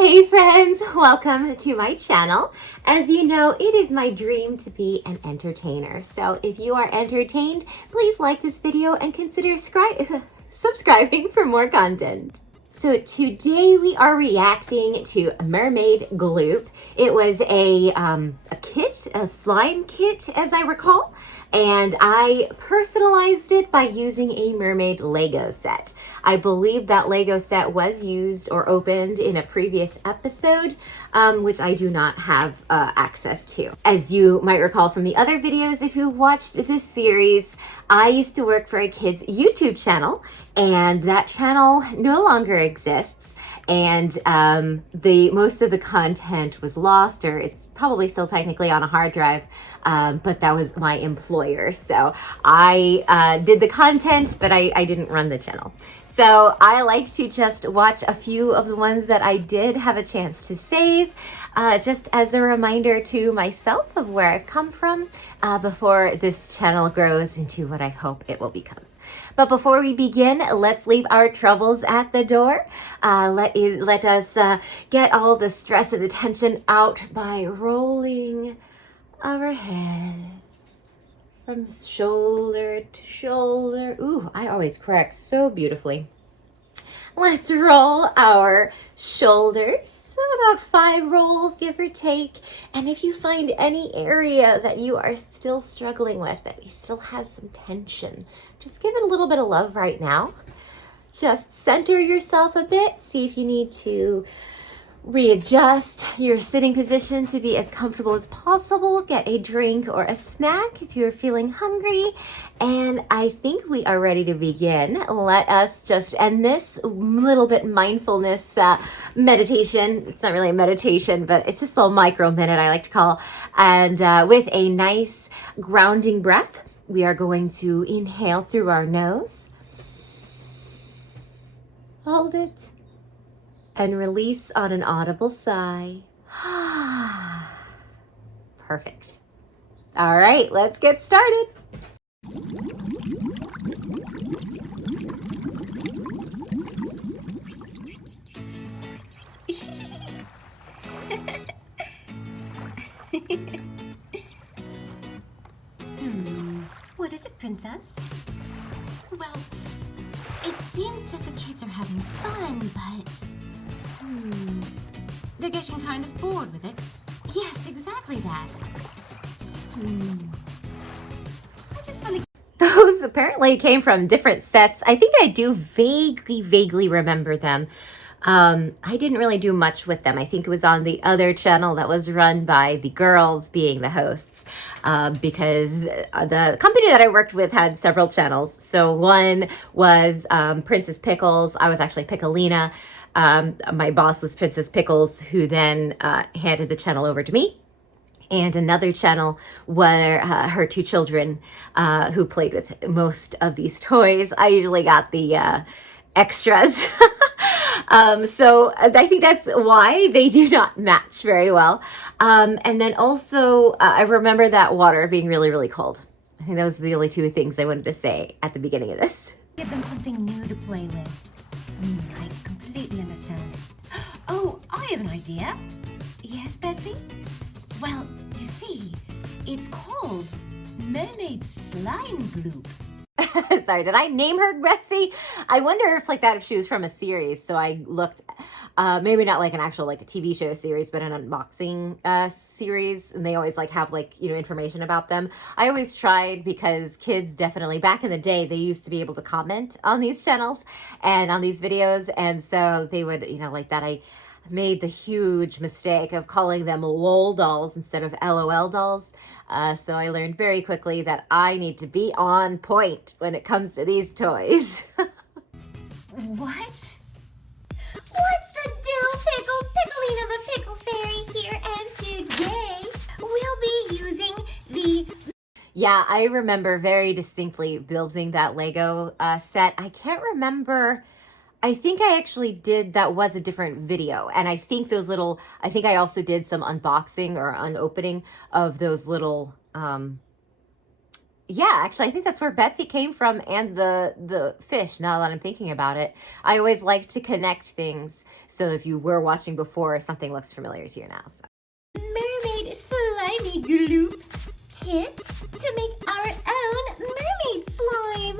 Hey friends, welcome to my channel. As you know, it is my dream to be an entertainer. So if you are entertained, please like this video and consider subscribing for more content. So today we are reacting to Mermaid Gloop. It was a kit, a slime kit as I recall, and I personalized it by using a mermaid Lego set. I believe that Lego set was used or opened in a previous episode, which I do not have access to. As you might recall from the other videos, if you watched this series, I used to work for a kid's YouTube channel, and that channel no longer exists, and most of the content was lost, or it's probably still technically on a hard drive, but that was my employer. So I did the content, but I didn't run the channel. So I like to just watch a few of the ones that I did have a chance to save, just as a reminder to myself of where I've come from before this channel grows into what I hope it will become. But before we begin, let's leave our troubles at the door. Let us get all the stress and the tension out by rolling our head from shoulder to shoulder. Ooh, I always correct so beautifully. Let's roll our shoulders, about 5 rolls, give or take. And if you find any area that you are still struggling with, that you still has some tension, just give it a little bit of love right now. Just center yourself a bit. See if you need to readjust your sitting position to be as comfortable as possible. Get a drink or a snack if you're feeling hungry. And I think we are ready to begin. Let us just end this little bit mindfulness meditation. It's not really a meditation, but it's just a little micro minute I like to call. And with a nice grounding breath, we are going to inhale through our nose. Hold it. And release on an audible sigh. Perfect. All right, let's get started. What is it, Princess? Well, it seems that the kids are having fun, but they're getting kind of bored with it. Yes, exactly that. I just want to... Those apparently came from different sets. I think I do vaguely remember them. I didn't really do much with them. I think it was on the other channel that was run by the girls being the hosts, because the company that I worked with had several channels. So one was Princess Pickles. I was actually Piccolina. My boss was Princess Pickles, who then handed the channel over to me. And another channel were her 2 children who played with most of these toys. I usually got the extras. So I think that's why they do not match very well. And then also, I remember that water being really cold. I think those are the only 2 things I wanted to say at the beginning of this. Give them something new to play with. I completely understand. Oh, I have an idea. Yes, Betsy? Well, you see, it's called Mermaid Slime Gloop. Sorry, did I name her Betsy? I wonder if she was from a series. So I looked, maybe not like an actual like a TV show series, but an unboxing series, and they always have information about them. I always tried, because kids definitely back in the day, they used to be able to comment on these channels and on these videos, and so they would I made the huge mistake of calling them LOL dolls instead of LOL dolls. So I learned very quickly that I need to be on point when it comes to these toys. What? What's the deal, Pickles? Piccolina the Pickle Fairy here, and today we'll be using the... Yeah, I remember very distinctly building that Lego set. I can't remember... I think I actually did, that was a different video. And I think I also did some unboxing or unopening of those little Yeah, actually, I think that's where Betsy came from, and the fish, now that I'm thinking about it. I always like to connect things, so if you were watching before, something looks familiar to you now. So. Mermaid Slimy Gloop kit to make our own mermaid slime.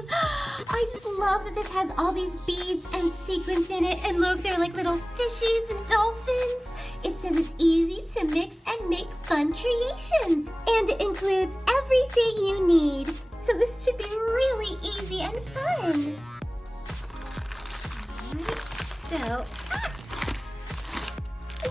I just love that this has all these beads and sequins in it, and look, they're like little fishes and dolphins. It says it's easy to mix and make fun creations, and it includes everything you need. So this should be really easy and fun. So,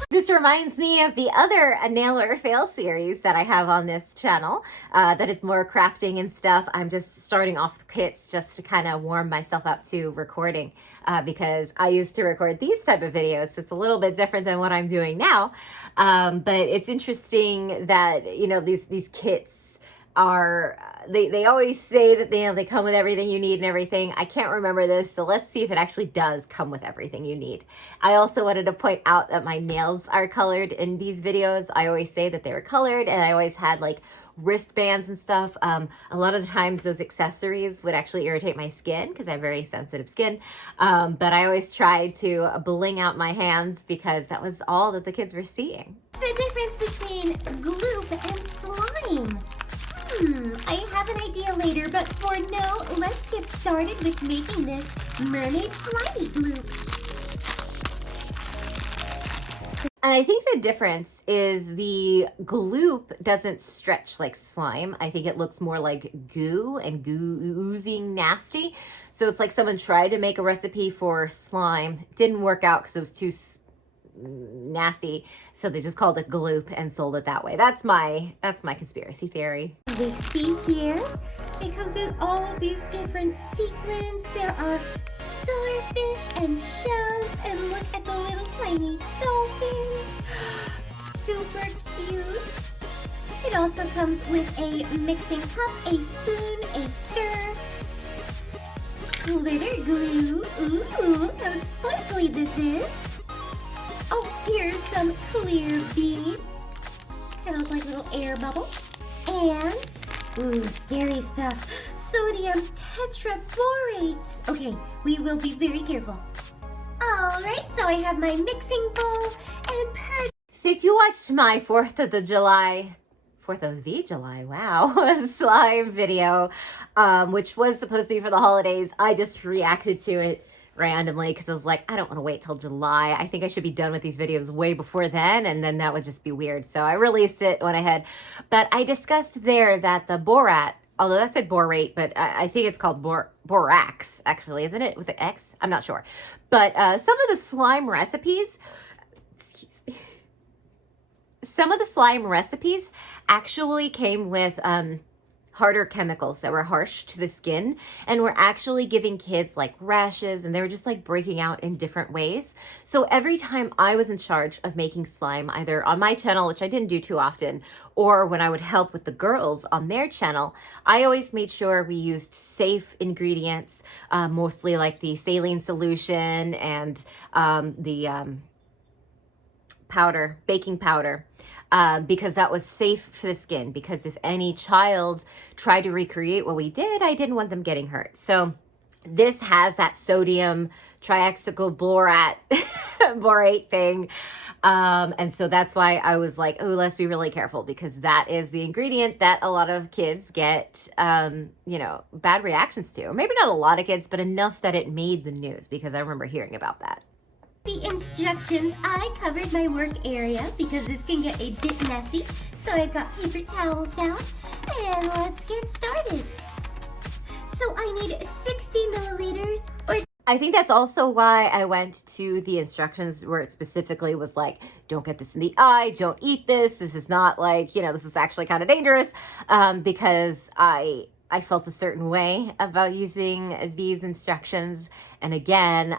This reminds me of the other Nail or Fail series that I have on this channel that is more crafting and stuff. I'm just starting off the kits just to kind of warm myself up to recording because I used to record these type of videos. So it's a little bit different than what I'm doing now. But it's interesting that, you know, these kits are, they always say that they come with everything you need and everything. I can't remember this, so let's see if it actually does come with everything you need. I also wanted to point out that my nails are colored in these videos. I always say that they were colored, and I always had like wristbands and stuff. A lot of the times those accessories would actually irritate my skin because I have very sensitive skin. But I always tried to bling out my hands because that was all that the kids were seeing. the difference between gloop and slime. I have an idea later, but for now, let's get started with making this Mermaid Slimy Gloop. And I think the difference is the gloop doesn't stretch like slime. I think it looks more like goo and oozing nasty. So it's like someone tried to make a recipe for slime. Didn't work out because it was too nasty. So they just called it gloop and sold it that way. That's my conspiracy theory. We see here, it comes with all of these different sequins. There are starfish and shells, and look at the little tiny dolphins. Super cute. It also comes with a mixing cup, a spoon, a stir, glitter glue. Ooh, how sparkly this is. Oh, here's some clear beads. Kind of like little air bubbles. And, ooh, scary stuff. Sodium tetraborate. Okay, we will be very careful. Alright, so I have my mixing bowl and So if you watched my 4th of the July, wow, slime video, which was supposed to be for the holidays, I just reacted to it randomly because I was like, I don't want to wait till July. I think I should be done with these videos way before then, and then that would just be weird. So I released it when I had, but I discussed there that the borat, although that said borate, but I think it's called borax, actually, isn't it? With an X? I'm not sure. But some of the slime recipes, excuse me, some of the slime recipes actually came with harder chemicals that were harsh to the skin and were actually giving kids like rashes, and they were just like breaking out in different ways. So every time I was in charge of making slime, either on my channel, which I didn't do too often, or when I would help with the girls on their channel, I always made sure we used safe ingredients, mostly like the saline solution and the powder, baking powder. Because that was safe for the skin, because if any child tried to recreate what we did, I didn't want them getting hurt. So this has that sodium borate thing. And so that's why I was like, oh, let's be really careful, because that is the ingredient that a lot of kids get, you know, bad reactions to. Or maybe not a lot of kids, but enough that it made the news, because I remember hearing about that. the instructions, I covered my work area because this can get a bit messy. So I've got paper towels down, and let's get started. So I need 60 milliliters or I think that's also why I went to the instructions where it specifically was like, don't get this in the eye, don't eat this. This is not like, you know, this is actually kind of dangerous, because I felt a certain way about using these instructions. And again,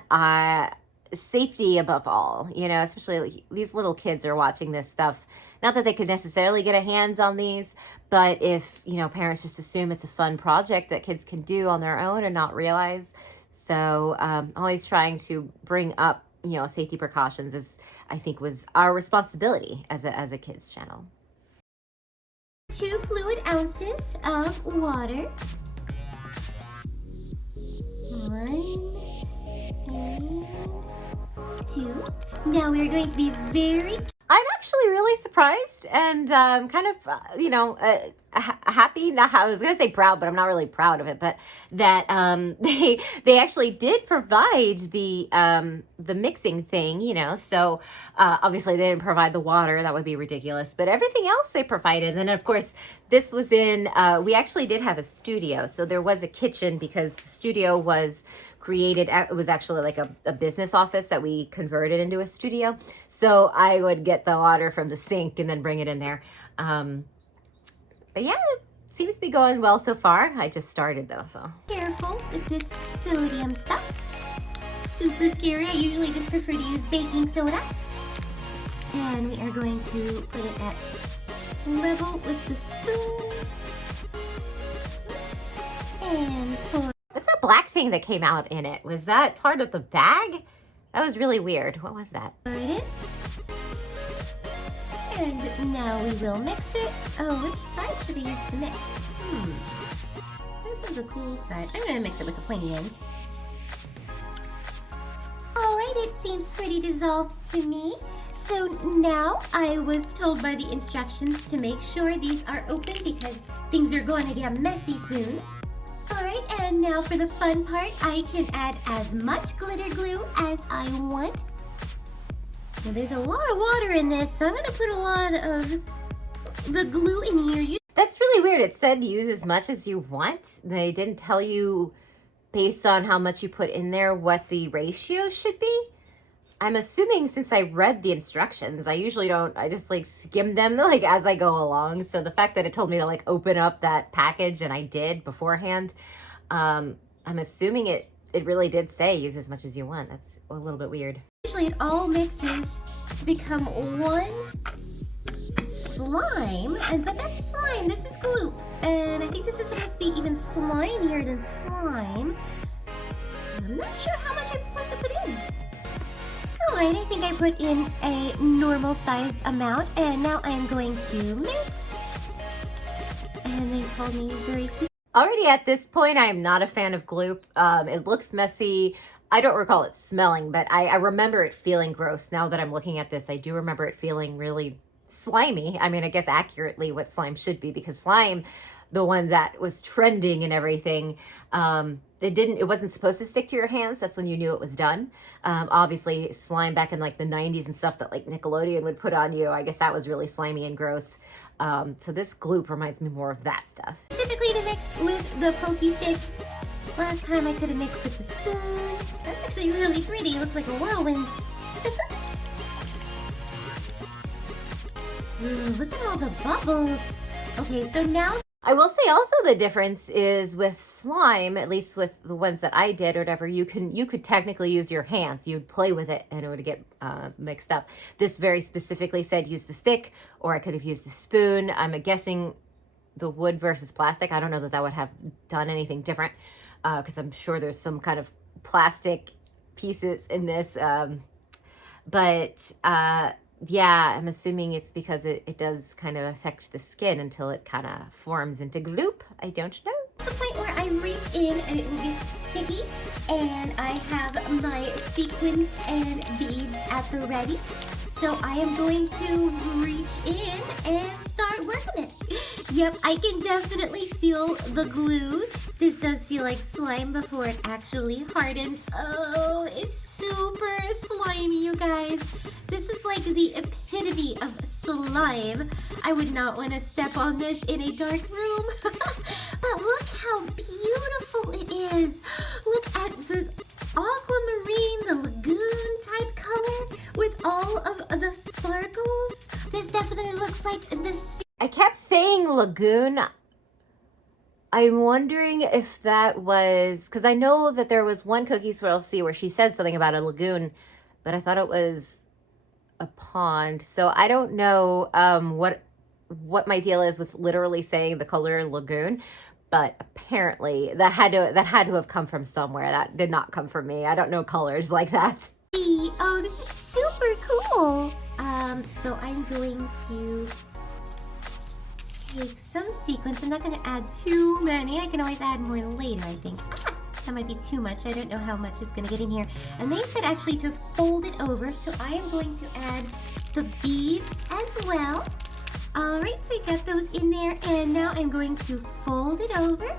safety above all, you know, especially like these little kids are watching this stuff. Not that they could necessarily get a hands on these, but if, you know, parents just assume it's a fun project that kids can do on their own and not realize. So always trying to bring up, you know, safety precautions is, I think, was our responsibility as a kids channel. 2 fluid ounces of water. 1 and 2. Now we're going to be very... I'm actually really surprised and kind of, happy. Not, I was going to say proud, but I'm not really proud of it. But that they actually did provide the mixing thing, So obviously they didn't provide the water. That would be ridiculous. But everything else they provided. And then, of course, this was in, we actually did have a studio. So there was a kitchen because the studio was created, it was actually like a business office that we converted into a studio. So I would get the water from the sink and then bring it in there. But yeah, it seems to be going well so far. I just started though, so. Careful with this sodium stuff. Super scary. I usually just prefer to use baking soda. And we are going to put it at level with the spoon. And pour. What's that black thing that came out in it? Was that part of the bag? That was really weird. What was that? Pour it in. And now we will mix it. Oh, which side should I use to mix? This is a cool side. I'm gonna mix it with the pointy end. Alright, it seems pretty dissolved to me. So now I was told by the instructions to make sure these are open because things are going to get messy soon. Alright, and now for the fun part, I can add as much glitter glue as I want. Well, there's a lot of water in this, so I'm going to put a lot of the glue in here. That's really weird. It said use as much as you want. They didn't tell you based on how much you put in there what the ratio should be. I'm assuming since I read the instructions, I usually don't, I just like skim them like as I go along. So the fact that it told me to like open up that package and I did beforehand, I'm assuming it really did say use as much as you want. That's a little bit weird. Usually it all mixes to become one slime, but that's slime. This is gloop, and I think this is supposed to be even slimier than slime. So I'm not sure how much I'm supposed to put in. Alright, I think I put in a normal sized amount, and now I'm going to mix. And they told me very specific. Already at this point, I am not a fan of gloop. It looks messy. I don't recall it smelling, but I remember it feeling gross. Now that I'm looking at this, I do remember it feeling really slimy. I mean, I guess accurately what slime should be, because slime, the one that was trending and everything, it wasn't supposed to stick to your hands. That's when you knew it was done. Obviously slime back in like the 90s and stuff that like Nickelodeon would put on you, I guess that was really slimy and gross. So this gloop reminds me more of that stuff. Specifically to mix with the pokey stick. Last time I could have mixed with the spoon. That's actually really pretty. It looks like a whirlwind. Ooh, look at all the bubbles. Okay, so now I will say also the difference is with slime, at least with the ones that I did or whatever, you could technically use your hands. You'd play with it and it would get mixed up. This very specifically said use the stick, or I could have used a spoon. I'm guessing the wood versus plastic. I don't know that that would have done anything different because I'm sure there's some kind of plastic pieces in this. Yeah, I'm assuming it's because it does kind of affect the skin until it kind of forms into gloop. I don't know. The point where I reach in and it will get sticky, and I have my sequins and beads at the ready. So I am going to reach in and start working it. Yep, I can definitely feel the glue. This does feel like slime before it actually hardens. Oh, it's super slimy, you guys. This is like the epitome of slime. I would not want to step on this in a dark room. But look how beautiful it is. Look at the aquamarine, the lagoon type color with all of the sparkles. This definitely looks like this. I kept saying lagoon. I'm wondering if that was, because I know that there was one Cookie Swirl C where she said something about a lagoon, but I thought it was a pond. So I don't know what my deal is with literally saying the color lagoon, but apparently that had to have come from somewhere. That did not come from me. I don't know colors like that. Oh, this is super cool. So I'm going to take some sequins. I'm not going to add too many. I can always add more later, I think. That might be too much. I don't know how much is going to get in here. And they said actually to fold it over, so I am going to add the beads as well. All right, so you got those in there, and now I'm going to fold it over.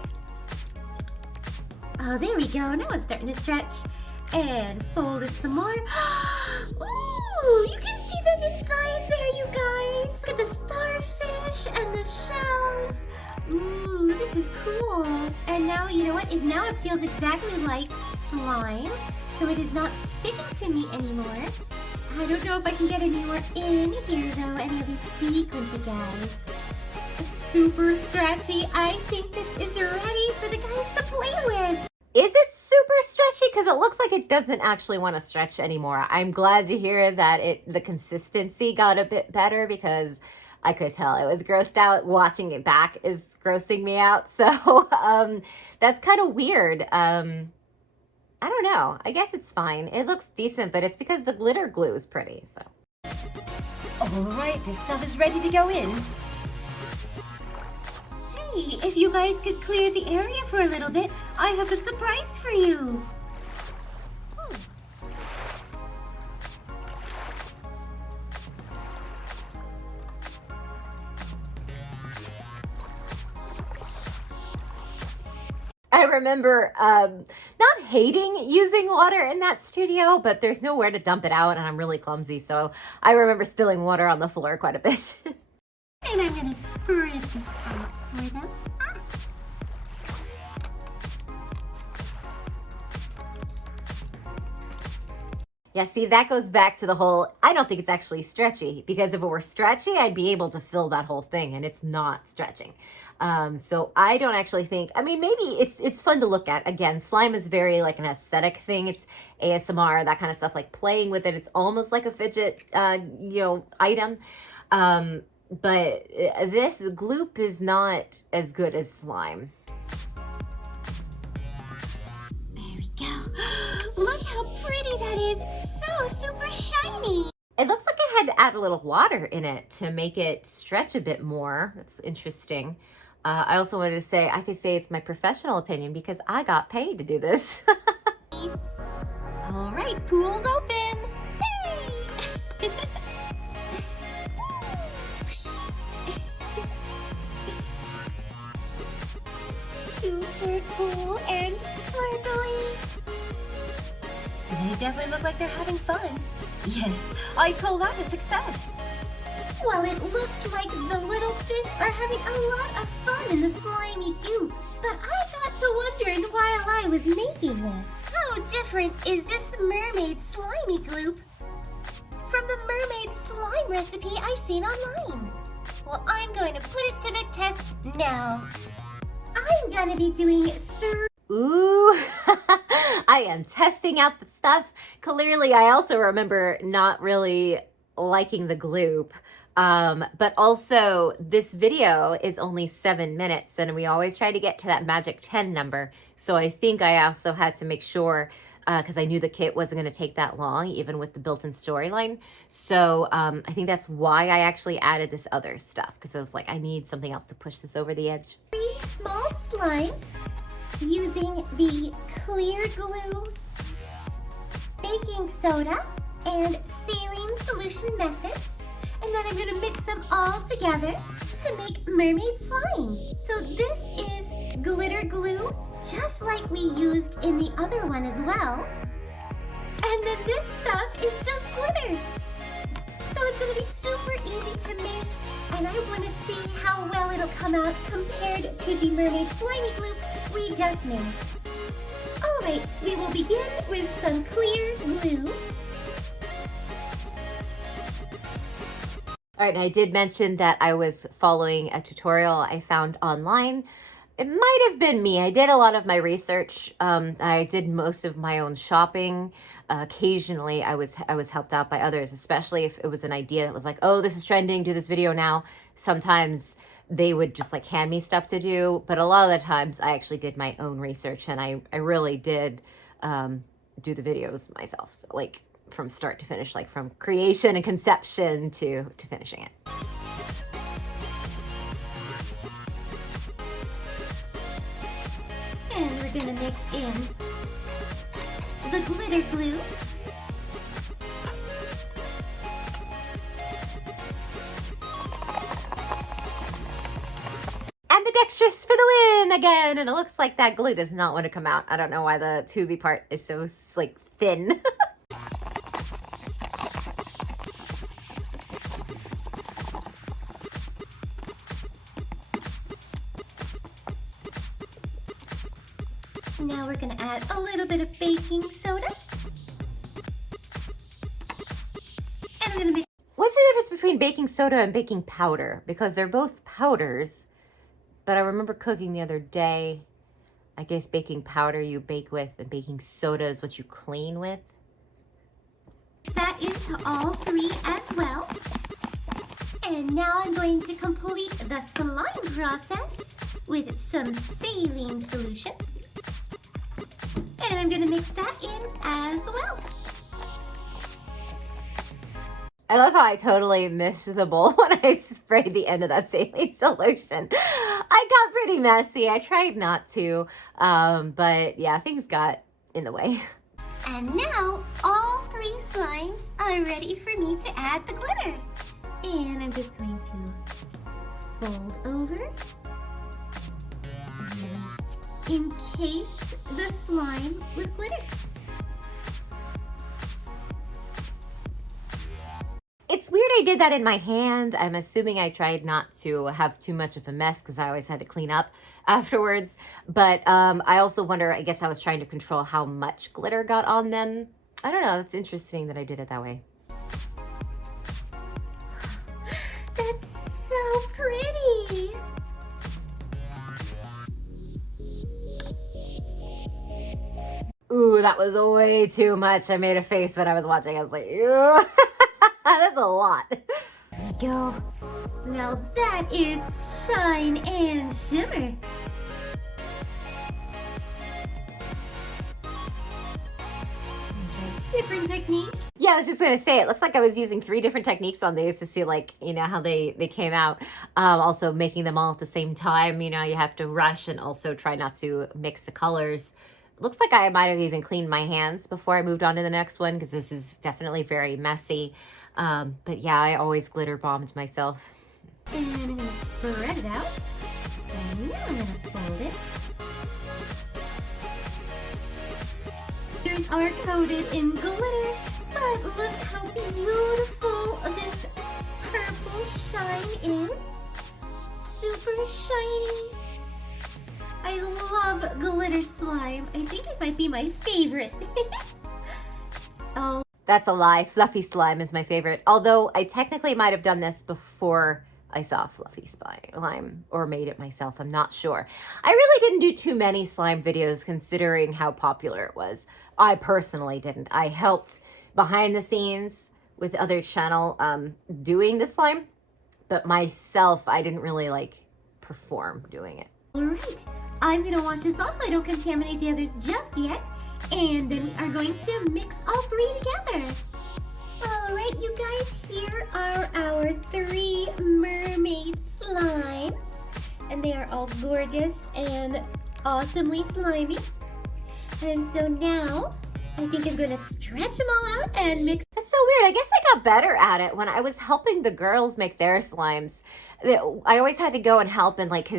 Oh, there we go. Now it's starting to stretch. And fold it some more. Ooh, you can see them inside there, you guys. Look at the starfish and the shells. Ooh, this is cool. And now, you know what? Now it feels exactly like slime. So it is not sticking to me anymore. I don't know if I can get any more in here, though. Any of these sequins, you guys. It's super stretchy. I think this is ready for the guys to play with. Is it super stretchy? Because it looks like it doesn't actually want to stretch anymore. I'm glad to hear that the consistency got a bit better, because I could tell it was grossed out. Watching it back is grossing me out. So that's kind of weird. I don't know. I guess it's fine. It looks decent, but it's because the glitter glue is pretty. So. All right, this stuff is ready to go in. Hey, if you guys could clear the area for a little bit, I have a surprise for you. I remember not hating using water in that studio, but there's nowhere to dump it out, and I'm really clumsy, so I remember spilling water on the floor quite a bit. And I'm going to spread this out for them. Yeah, see, that goes back to the whole, I don't think it's actually stretchy, because if it were stretchy, I'd be able to fill that whole thing, and it's not stretching. So I don't actually think, I mean, maybe it's fun to look at. Again, slime is very like an aesthetic thing. It's ASMR, that kind of stuff, like playing with it. It's almost like a fidget, item. But this gloop is not as good as slime. There we go. Look how pretty that is. It's so super shiny. It looks like I had to add a little water in it to make it stretch a bit more. That's interesting. I also wanted to say, I could say it's my professional opinion because I got paid to do this. All right, pool's open. Hey! Super cool and sparkly. They definitely look like they're having fun. Yes, I call that a success. Well, it looks like the little fish are having a lot of fun in the slimy goop. But I got to wondering while I was making this, how different is this mermaid slimy gloop from the mermaid slime recipe I've seen online? Well, I'm going to put it to the test now. I'm going to be doing Ooh, I am testing out the stuff. Clearly, I also remember not really liking the gloop. But also this video is only 7 minutes and we always try to get to that magic 10 number. So I think I also had to make sure, because I knew the kit wasn't going to take that long, even with the built-in storyline. So I think that's why I actually added this other stuff, because I was like, I need something else to push this over the edge. 3 small slimes using the clear glue, baking soda, and saline solution methods. And then I'm going to mix them all together to make mermaid slime. So this is glitter glue, just like we used in the other one as well. And then this stuff is just glitter. So it's going to be super easy to make. And I want to see how well it'll come out compared to the mermaid slimy glue we just made. All right, we will begin with some clear glue. All right, and I did mention that I was following a tutorial I found online. It might have been me. I did a lot of my research. I did most of my own shopping. Occasionally, I was helped out by others, especially if it was an idea that was like, oh, this is trending, do this video now. Sometimes they would just like hand me stuff to do. But a lot of the times, I actually did my own research, and I really did do the videos myself. So like, from start to finish, like from creation and conception to finishing it. we're gonna mix in the glitter glue. Ambidextrous for the win again, and it looks like that glue does not want to come out. I don't know why the tubey part is so like thin. Now we're gonna add a little bit of baking soda. And I'm gonna mix. What's the difference between baking soda and baking powder? Because they're both powders, but I remember cooking the other day, I guess baking powder you bake with and baking soda is what you clean with. That into all three as well. And now I'm going to complete the slime process with some saline solution. And I'm going to mix that in as well. I love how I totally missed the bowl when I sprayed the end of that saline solution. I got pretty messy. I tried not to, but yeah, things got in the way. And now all three slimes are ready for me to add the glitter. And I'm just going to fold over and encase the slime with glitter. It's weird I did that in my hand. I'm assuming I tried not to have too much of a mess because I always had to clean up afterwards. But I also wonder, I guess I was trying to control how much glitter got on them. I don't know. It's interesting that I did it that way. That's so pretty. Ooh, that was way too much. I made a face when I was watching. I was like, ew. That's a lot. There we go. Now that is shine and shimmer. Different technique. Yeah, I was just gonna say, it looks like I was using 3 different techniques on these to see, like, you know, how they came out. Also making them all at the same time, you know, you have to rush and also try not to mix the colors. Looks like I might have even cleaned my hands before I moved on to the next one because this is definitely very messy. But yeah, I always glitter bombed myself. And I'm gonna spread it out. And now I'm gonna fold it. These are coated in glitter, but look how beautiful this purple shine is. Super shiny. I love glitter slime. I think it might be my favorite. Oh. That's a lie. Fluffy slime is my favorite. Although I technically might have done this before I saw fluffy slime or made it myself. I'm not sure. I really didn't do too many slime videos considering how popular it was. I personally didn't. I helped behind the scenes with other channel doing the slime, but myself, I didn't really like perform doing it. All right. I'm gonna wash this off so I don't contaminate the others just yet. And then we are going to mix all 3 together. All right, you guys, here are our 3 mermaid slimes. And they are all gorgeous and awesomely slimy. And so now, I think I'm gonna stretch them all out and mix. That's so weird. I guess I got better at it when I was helping the girls make their slimes. I always had to go and help and like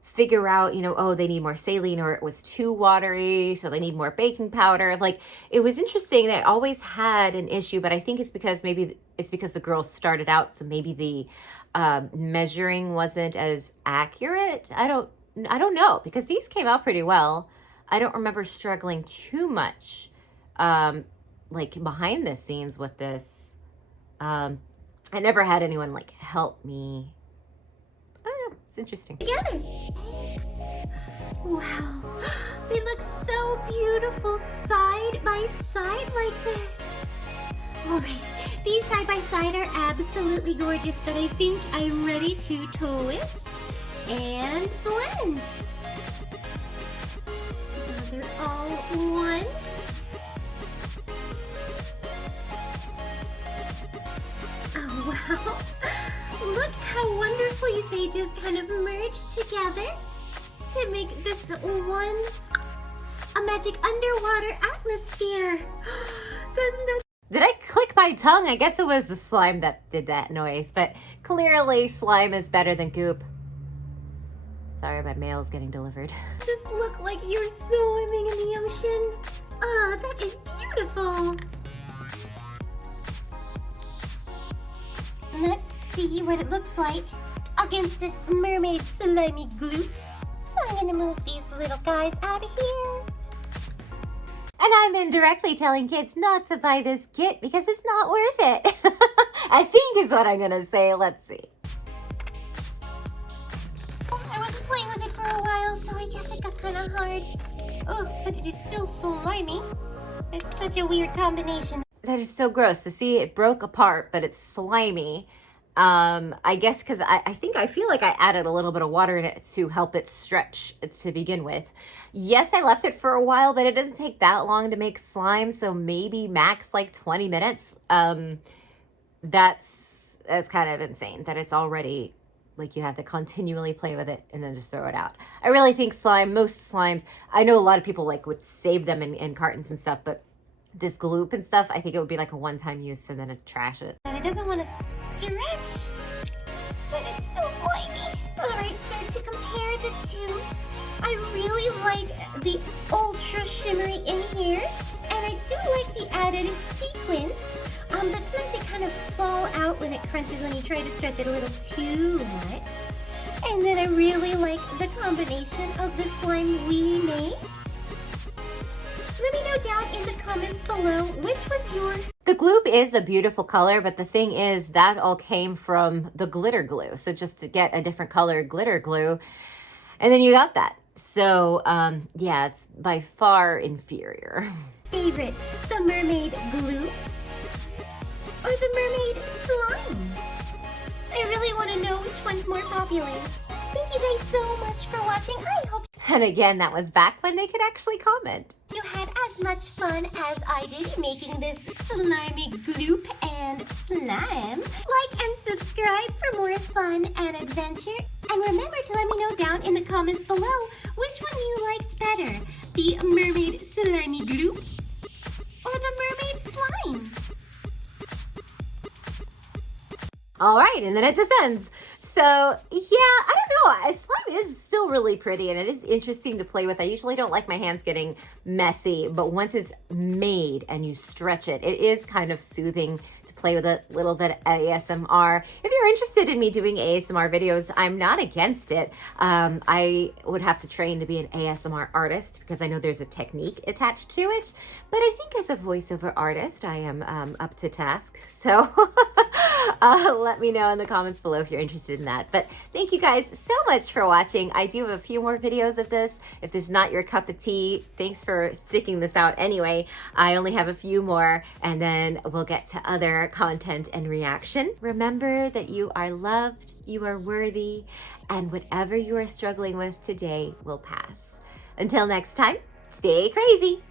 figure out, you know, oh, they need more saline or it was too watery, so they need more baking powder. Like, it was interesting. They always had an issue, but I think it's because the girls started out, so maybe the measuring wasn't as accurate. I don't know, because these came out pretty well. I don't remember struggling too much, like behind the scenes with this. I never had anyone like help me. I don't know. It's interesting. Together. Wow, they look so beautiful side by side like this. All right, these side by side are absolutely gorgeous, but I think I'm ready to twist and blend. Now they're all one. Oh wow. Look how wonderfully they just kind of merged together to make this one a magic underwater atmosphere. Doesn't that... Did I click my tongue? I guess it was the slime that did that noise, but clearly slime is better than goop. Sorry, my mail is getting delivered. just look like you're swimming in the ocean? Ah, that is beautiful. Let's see what it looks like against this mermaid slimy gloop. So I'm gonna move these little guys out of here. And I'm indirectly telling kids not to buy this kit because it's not worth it. I think is what I'm gonna say. Let's see. I wasn't playing with it for a while, so I guess it got kind of hard. Oh, but it is still slimy. It's such a weird combination. That is so gross to see. It broke apart, but it's slimy. I guess because I feel like I added a little bit of water in it to help it stretch to begin with. Yes, I left it for a while, but it doesn't take that long to make slime, so maybe max like 20 minutes. That's kind of insane that it's already like you have to continually play with it and then just throw it out. I really think most slimes, I know a lot of people like would save them in cartons and stuff, but this gloop and stuff, I think it would be like a one-time use and then I'd trash it. And it doesn't want to stretch, but it's still slimy. Alright, so to compare the two, I really like the ultra shimmery in here, and I do like the added sequins. But sometimes they kind of fall out when it crunches when you try to stretch it a little too much. And then I really like the combination of the slime we made. Let me know down in the comments below which was your... The gloop is a beautiful color, but the thing is that all came from the glitter glue. So just to get a different color glitter glue, and then you got that. So yeah, it's by far inferior. Favorite, the Mermaid Gloop or the Mermaid Slime? I really want to know which one's more popular. Thank you guys so much for watching. I hope And again, that was back when they could actually comment. you had as much fun as I did making this slimy gloop and slime. Like and subscribe for more fun and adventure. And remember to let me know down in the comments below which one you liked better, the Mermaid Slimy Gloop or the Mermaid Slime. All right, and then it just ends. So yeah, I don't know. Slime is still really pretty and it is interesting to play with. I usually don't like my hands getting messy, but once it's made and you stretch it, it is kind of soothing to play with a little bit of ASMR. If you're interested in me doing ASMR videos, I'm not against it. I would have to train to be an ASMR artist because I know there's a technique attached to it. But I think as a voiceover artist, I am up to task. So let me know in the comments below if you're interested in that. But thank you guys so much for watching. I do have a few more videos of this. If this is not your cup of tea, thanks for sticking this out anyway. I only have a few more and then we'll get to other content and reaction. Remember that you are loved, you are worthy, and whatever you are struggling with today will pass. Until next time, stay crazy.